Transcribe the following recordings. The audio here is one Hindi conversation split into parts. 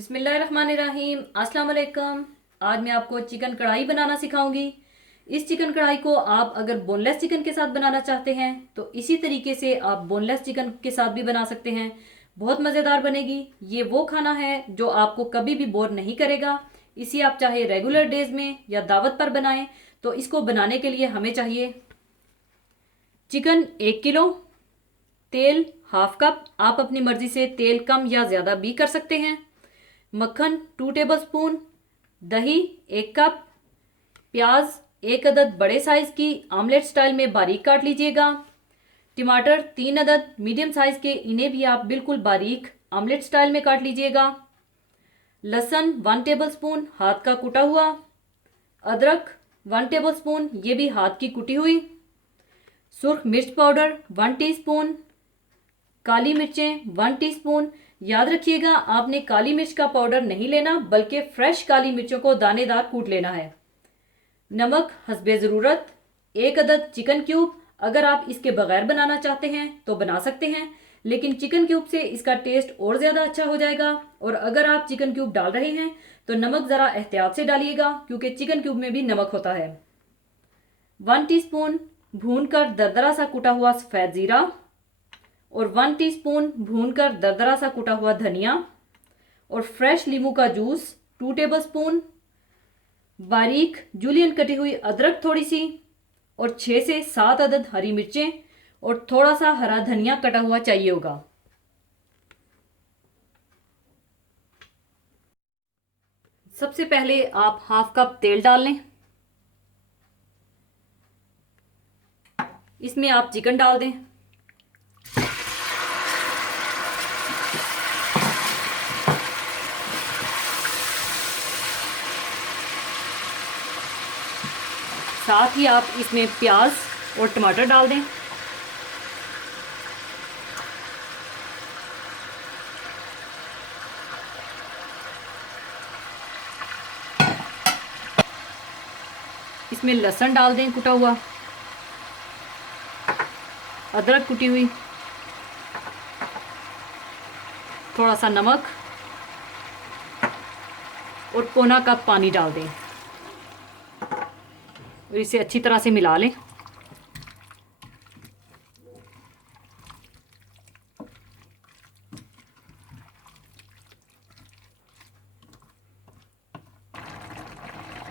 बिस्मिल्लाहिर्रहमानिर्रहीम। अस्सलाम वालेकुम। आज मैं आपको चिकन कढ़ाई बनाना सिखाऊंगी। इस चिकन कढ़ाई को आप अगर बोनलेस चिकन के साथ बनाना चाहते हैं तो इसी तरीके से आप बोनलेस चिकन के साथ भी बना सकते हैं। बहुत मज़ेदार बनेगी। ये वो खाना है जो आपको कभी भी बोर नहीं करेगा। इसी आप चाहे रेगुलर डेज में या दावत पर बनाएं। तो इसको बनाने के लिए हमें चाहिए चिकन 1 किलो, तेल हाफ कप, आप अपनी मर्ज़ी से तेल कम या ज़्यादा भी कर सकते हैं, मक्खन 2 टेबलस्पून, दही 1 कप, प्याज 1 अदद बड़े साइज़ की आमलेट स्टाइल में बारीक काट लीजिएगा, टमाटर 3 अदद मीडियम साइज़ के, इन्हें भी आप बिल्कुल बारीक आमलेट स्टाइल में काट लीजिएगा, लहसुन 1 टेबलस्पून हाथ का कुटा हुआ, अदरक 1 टेबलस्पून ये भी हाथ की कुटी हुई, सुर्ख मिर्च पाउडर 1 टीस्पून, काली मिर्चें 1 टीस्पून। याद रखिएगा आपने काली मिर्च का पाउडर नहीं लेना बल्कि फ्रेश काली मिर्चों को दानेदार कूट लेना है। नमक हस्बे ज़रूरत, 1 अदद चिकन क्यूब, अगर आप इसके बगैर बनाना चाहते हैं तो बना सकते हैं, लेकिन चिकन क्यूब से इसका टेस्ट और ज़्यादा अच्छा हो जाएगा। और अगर आप चिकन क्यूब डाल रहे हैं तो नमक ज़रा एहतियात से डालिएगा क्योंकि चिकन क्यूब में भी नमक होता है। 1 टीस्पून भूनकर दरदरा सा कुटा हुआ सफ़ेद ज़ीरा और 1 टीस्पून भूनकर दरदरा सा कुटा हुआ धनिया और फ्रेश नींबू का जूस 2 टेबलस्पून, बारीक जूलियन कटी हुई अदरक थोड़ी सी और 6 से 7 अदद हरी मिर्चें और थोड़ा सा हरा धनिया कटा हुआ चाहिए होगा। सबसे पहले आप हाफ कप तेल डाल लें, इसमें आप चिकन डाल दें, साथ ही आप इसमें प्याज और टमाटर डाल दें, इसमें लहसुन डाल दें कुटा हुआ, अदरक कुटी हुई, थोड़ा सा नमक और पौना कप पानी डाल दें और इसे अच्छी तरह से मिला लें।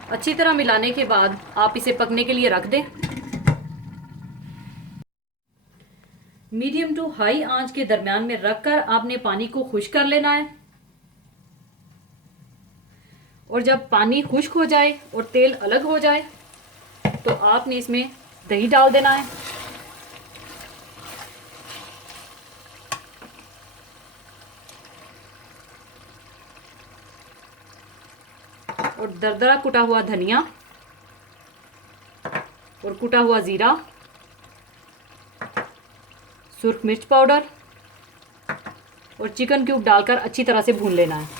अच्छी तरह मिलाने के बाद आप इसे पकने के लिए रख दें। मीडियम टू हाई आंच के दरमियान में रखकर आपने पानी को खुश्क कर लेना है और जब पानी खुश्क हो जाए और तेल अलग हो जाए तो आपने इसमें दही डाल देना है और दरदरा कुटा हुआ धनिया और कुटा हुआ ज़ीरा, सुर्ख मिर्च पाउडर और चिकन क्यूब डालकर अच्छी तरह से भून लेना है।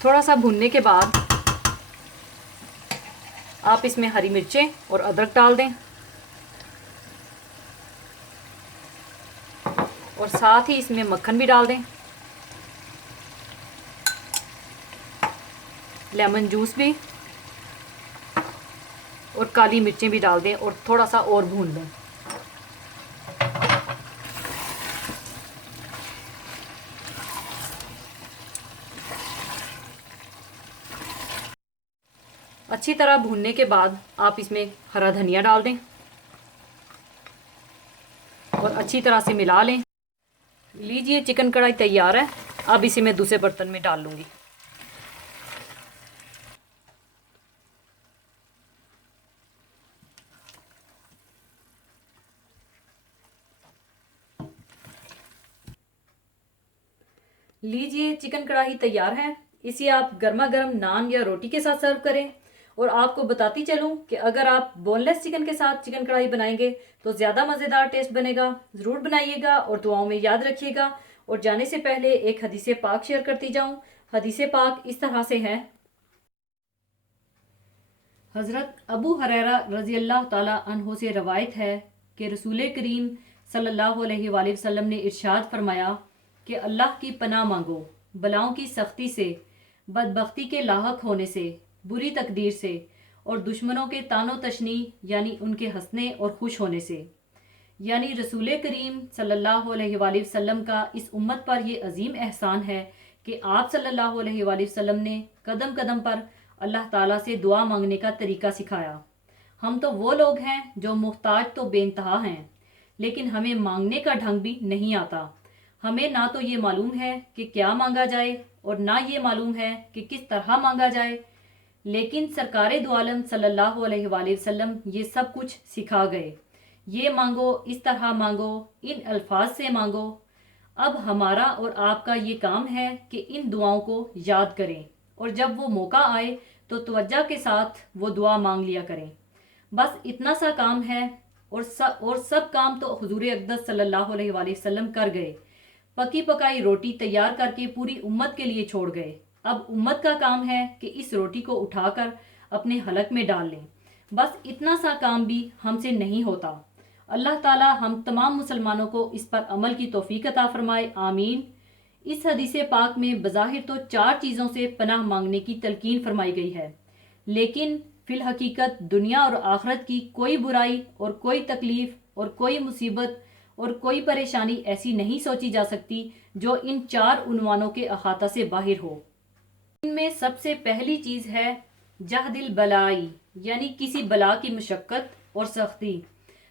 थोड़ा सा भूनने के बाद आप इसमें हरी मिर्चें और अदरक डाल दें और साथ ही इसमें मक्खन भी डाल दें, लेमन जूस भी और काली मिर्चें भी डाल दें और थोड़ा सा और भून लें। अच्छी तरह भूनने के बाद आप इसमें हरा धनिया डाल दें और अच्छी तरह से मिला लें। लीजिए चिकन कढ़ाई तैयार है। अब इसे मैं दूसरे बर्तन में डाल लूँगी। लीजिए चिकन कढ़ाई तैयार है। इसे आप गर्मा गर्म नान या रोटी के साथ सर्व करें। और आपको बताती चलूं कि अगर आप बोनलेस चिकन के साथ चिकन कढ़ाई बनाएंगे तो ज़्यादा मज़ेदार टेस्ट बनेगा। ज़रूर बनाइएगा और दुआओं में याद रखिएगा। और जाने से पहले एक हदीस पाक शेयर करती जाऊं। हदीस पाक इस तरह से है। हज़रत अबू हुरैरा रज़ी अल्लाह ताला अन्हो से रवायत है कि रसूल करीम सल्लल्लाहु अलैहि वसल्लम ने इरशाद फरमाया कि अल्लाह की पनाह मांगो बलाओं की सख्ती से, बदबख्ती के लाहक होने से, बुरी तकदीर से और दुश्मनों के तानो तशनी यानी उनके हंसने और खुश होने से। यानी रसूल करीम सल्लल्लाहु अलैहि वसल्लम का इस उम्मत पर यह अजीम एहसान है कि आप सल्लल्लाहु अलैहि वसल्लम ने कदम कदम पर अल्लाह ताला से दुआ मांगने का तरीका सिखाया। हम तो वो लोग हैं जो मुहताज तो बेइंतहा हैं, लेकिन हमें मांगने का ढंग भी नहीं आता। हमें ना तो ये मालूम है कि क्या मांगा जाए और ना ये मालूम है कि किस तरह मांगा जाए, लेकिन सरकारे दो आलम सल्लल्लाहु अलैहि वसल्लम ये सब कुछ सिखा गए। ये मांगो, इस तरह मांगो, इन अल्फाज से मांगो। अब हमारा और आपका ये काम है कि इन दुआओं को याद करें और जब वो मौका आए तो तवज्जो के साथ वो दुआ मांग लिया करें। बस इतना सा काम है और सब काम तो हुजूर अक़दस सल्लल्लाहु अलैहि वसल्लम कर गए। पकी पकाई रोटी तैयार करके पूरी उम्मत के लिए छोड़ गए। अब उम्मत का काम है कि इस रोटी को उठाकर अपने हलक में डाल लें। बस इतना सा काम भी हमसे नहीं होता। अल्लाह ताला हम तमाम मुसलमानों को इस पर अमल की तौफीक अता फरमाए, आमीन। इस हदीस पाक में बज़ाहिर तो 4 चीज़ों से पनाह मांगने की तलकीन फरमाई गई है, लेकिन फिल हकीकत दुनिया और आखिरत की कोई बुराई और कोई तकलीफ और कोई मुसीबत और कोई परेशानी ऐसी नहीं सोची जा सकती जो इन 4 उन्वानों के अहाता से बाहर हो। इनमें सबसे पहली चीज़ है जहदिल बलाई, यानी किसी बला की मुशक्क़त और सख्ती।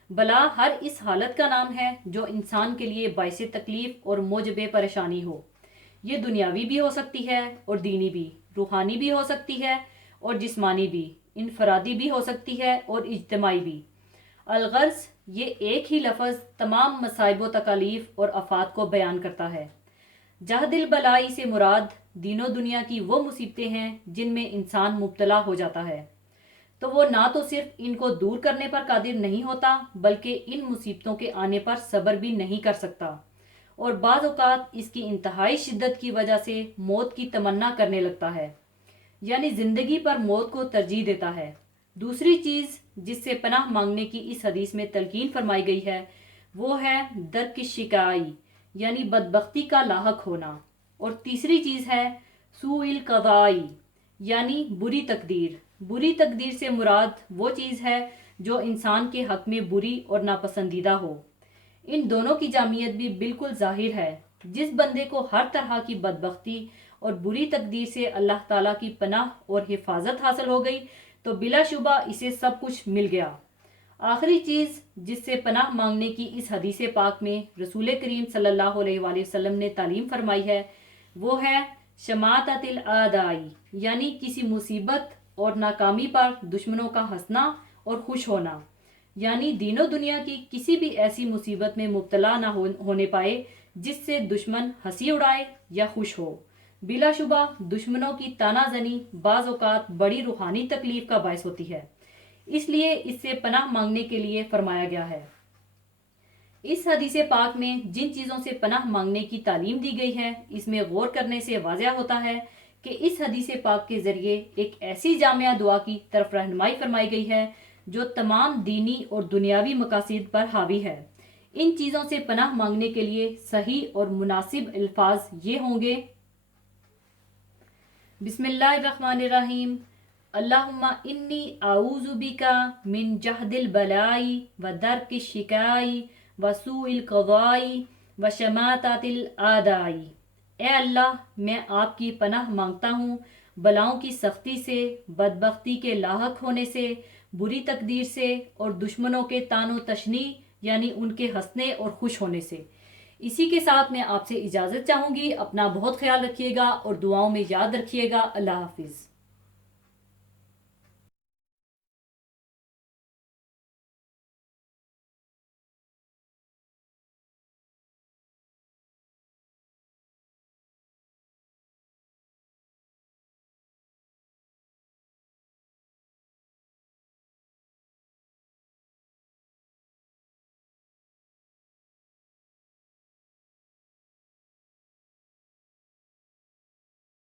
बला हर इस हालत का नाम है जो इंसान के लिए बाइस तकलीफ और मोजब परेशानी हो। ये दुनियावी भी हो सकती है और दीनी भी, रूहानी भी हो सकती है और जिस्मानी भी, इनफरादी भी हो सकती है और इज्तमाई भी। अलगर्ज ये एक ही लफ्ज़ तमाम मसाइब व तकालीफ और आफात को बयान करता है। जहदिल बलाई से मुराद दीनों दुनिया की वो मुसीबतें हैं जिनमें इंसान मुब्तला हो जाता है, तो वो ना तो सिर्फ इनको दूर करने पर कादिर नहीं होता बल्कि इन मुसीबतों के आने पर सब्र भी नहीं कर सकता और बाज़ औक़ात इसकी इंतहाई शिद्दत की वजह से मौत की तमन्ना करने लगता है, यानी ज़िंदगी पर मौत को तरजीह देता है। दूसरी चीज़ जिससे पनाह मांगने की इस हदीस में तलकीन फरमाई गई है वो है दर्क शिकाई, यानी बदबख्ती का लाहक होना। और तीसरी चीज़ है सूइल क़ज़ाई, यानी बुरी तकदीर। बुरी तकदीर से मुराद वो चीज़ है जो इंसान के हक़ में बुरी और नापसंदीदा हो। इन दोनों की जामियत भी बिल्कुल ज़ाहिर है। जिस बंदे को हर तरह की बदबख्ती और बुरी तकदीर से अल्लाह ताला की पनाह और हिफाजत हासिल हो गई तो बिलाशुबा इसे सब कुछ मिल गया। आखिरी चीज़ जिससे पनाह मांगने की इस हदीस पाक में रसूल करीम सल्लल्लाहु अलैहि वसल्लम ने तालीम फरमाई है वो है शमाततिल आदाई, यानी किसी मुसीबत और नाकामी पर दुश्मनों का हंसना और खुश होना। यानी दीनों दुनिया की किसी भी ऐसी मुसीबत में मुब्तला ना होने पाए जिससे दुश्मन हंसी उड़ाए या खुश हो। बिलाशुबा दुश्मनों की तानाजनी बाज़ औक़ात बड़ी रूहानी तकलीफ का बायस होती है, इसलिए इससे पनाह मांगने के लिए फरमाया गया है। इस हदीस पाक में जिन चीज़ों से पनाह मांगने की तालीम दी गई है इसमें गौर करने से वाज़ह होता है कि इस हदीस पाक के ज़रिए एक ऐसी जामिया दुआ की तरफ रहनुमाई फरमाई गई है जो तमाम दीनी और दुनियावी मकासद पर हावी है। इन चीज़ों से पनाह मांगने के लिए सही और मुनासिब अल्फाज ये होंगे, बिस्मिल्लाहिर्रहमानिर्रहीम, अल्लाहुम्मा इन्नी आऊज़ु बिका मिन जहदिल बलाई व दर्क शिकाई व सूइल क़ज़ाई व शमातातिल आदाई। ए अल्लाह, मैं आपकी पनाह मांगता हूँ बलाओं की सख्ती से, बदबख्ती के लाहक होने से, बुरी तकदीर से और दुश्मनों के तानो तशनी यानी उनके हंसने और खुश होने से। इसी के साथ मैं आपसे इजाज़त चाहूँगी। अपना बहुत ख्याल रखिएगा और दुआओं में याद रखिएगा। अल्लाह हाफिज़।